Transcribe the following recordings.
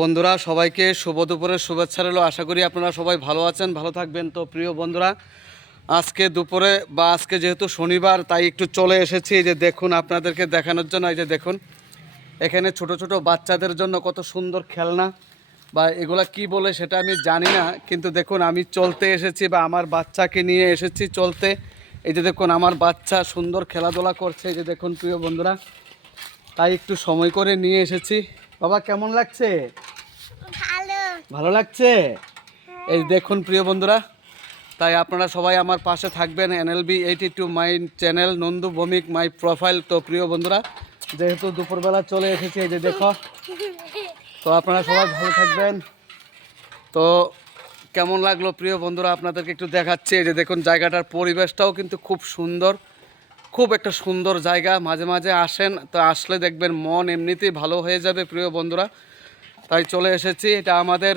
বন্ধুরা সবাইকে শুভ দুপুরের শুভেচ্ছা রইল। আশা করি আপনারা সবাই ভালো আছেন, ভালো থাকবেন। তো প্রিয় বন্ধুরা, আজকে দুপুরে বা আজকে যেহেতু শনিবার, তাই একটু চলে এসেছি। এই যে দেখুন, আপনাদেরকে দেখানোর জন্য। এই যে দেখুন, এখানে ছোট ছোট বাচ্চাদের জন্য কত সুন্দর খেলনা, বা এগুলা কি বলে সেটা আমি জানি না, কিন্তু দেখুন আমি চলতে এসেছি বা আমার বাচ্চাকে নিয়ে এসেছি চলতে। এই যে দেখুন, আমার বাচ্চা সুন্দর খেলাধুলা করছে। এই যে দেখুন প্রিয় বন্ধুরা, তাই একটু সময় করে নিয়ে এসেছি। বাবা, কেমন লাগছে? ভালো লাগছে। এই দেখুন প্রিয় বন্ধুরা, তাই আপনারা সবাই আমার পাশে থাকবেন। NLB82 my channel, Nandu Bhowmik my profile. তো প্রিয় বন্ধুরা, যেহেতু দুপুরবেলা চলে এসেছি, এই যে দেখো, তো আপনারা সবাই ভালো থাকবেন। তো কেমন লাগলো প্রিয় বন্ধুরা, আপনাদেরকে একটু দেখাচ্ছি। এই যে দেখুন, জায়গাটার পরিবেশটাও কিন্তু খুব সুন্দর, খুব একটা সুন্দর জায়গা। মাঝে মাঝে আসেন, তো আসলে দেখবেন মন এমনিতেই ভালো হয়ে যাবে প্রিয় বন্ধুরা। তাই চলে এসেছি। এটা আমাদের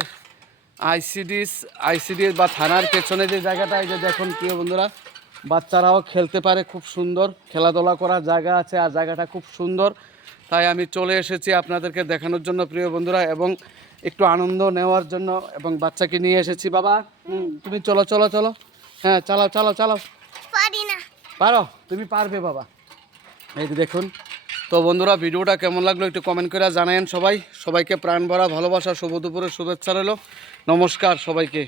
আইসিডি বা থানার পেছনে যে জায়গাটা, এই যে দেখুন প্রিয় বন্ধুরা, বাচ্চারাও খেলতে পারে, খুব সুন্দর খেলাধুলা করার জায়গা আছে, আর জায়গাটা খুব সুন্দর। তাই আমি চলে এসেছি আপনাদেরকে দেখানোর জন্য প্রিয় বন্ধুরা, এবং একটু আনন্দ নেওয়ার জন্য, এবং বাচ্চাকে নিয়ে এসেছি। বাবা, তুমি চলো চলো চলো, হ্যাঁ চালাও চালাও চালাও। পারি না। পারো, তুমি পারবে বাবা। এই যে দেখুন। তো বন্ধুরা, ভিডিওটা কেমন লাগলো একটু কমেন্ট করে জানায়েন। সবাইকে প্রাণ ভরা ভালোবাসা, শুভ দুপুরের শুভেচ্ছা রইল। নমস্কার সবাইকে।